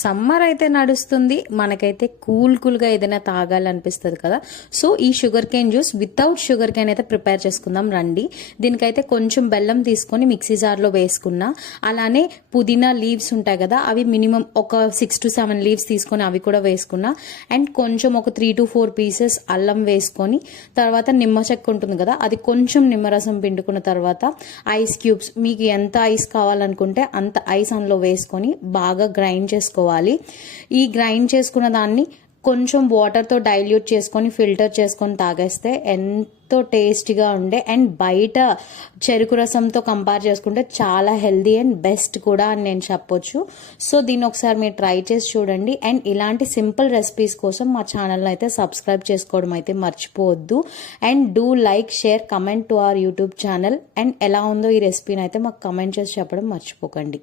Summer అయితే నడుస్తుంది, మనకైతే కూల్గా ఏదైనా తాగాలనిపిస్తుంది కదా. సో ఈ sugar cane juice without sugar cane అయితే ప్రిపేర్ చేసుకుందాం రండి. దీనికైతే కొంచెం బెల్లం తీసుకొని మిక్సీ జార్లో వేసుకున్నా, అలానే పుదీనా లీవ్స్ ఉంటాయి కదా, అవి మినిమం ఒక 6 to 7 లీవ్స్ తీసుకొని అవి కూడా వేసుకున్నా, అండ్ కొంచెం ఒక 3 to 4 పీసెస్ అల్లం వేసుకొని, తర్వాత నిమ్మ చెక్క ఉంటుంది కదా, అది కొంచెం నిమ్మరసం పిండుకున్న తర్వాత ఐస్ క్యూబ్స్, మీకు ఎంత ఐస్ కావాలనుకుంటే అంత ఐస్ అందులో వేసుకొని బాగా గ్రైండ్ చేసుకోవాలి. ఈ గ్రైండ్ చేసుకున్న దాన్ని కొంచెం వాటర్తో డైల్యూట్ చేసుకొని ఫిల్టర్ చేసుకొని తాగేస్తే ఎంతో టేస్టీగా ఉండే, అండ్ బయట చెరుకు రసంతో కంపేర్ చేసుకుంటే చాలా హెల్దీ అండ్ బెస్ట్ కూడా అని నేను చెప్పొచ్చు. సో దీన్ని ఒకసారి మీరు ట్రై చేసి చూడండి. అండ్ ఇలాంటి సింపుల్ రెసిపీస్ కోసం మా ఛానల్ని అయితే సబ్స్క్రైబ్ చేసుకోవడం అయితే మర్చిపోవద్దు. And do like, share, comment to our YouTube channel. And ఎలా ఉందో ఈ రెసిపీని అయితే మాకు కమెంట్ చేసి చెప్పడం మర్చిపోకండి.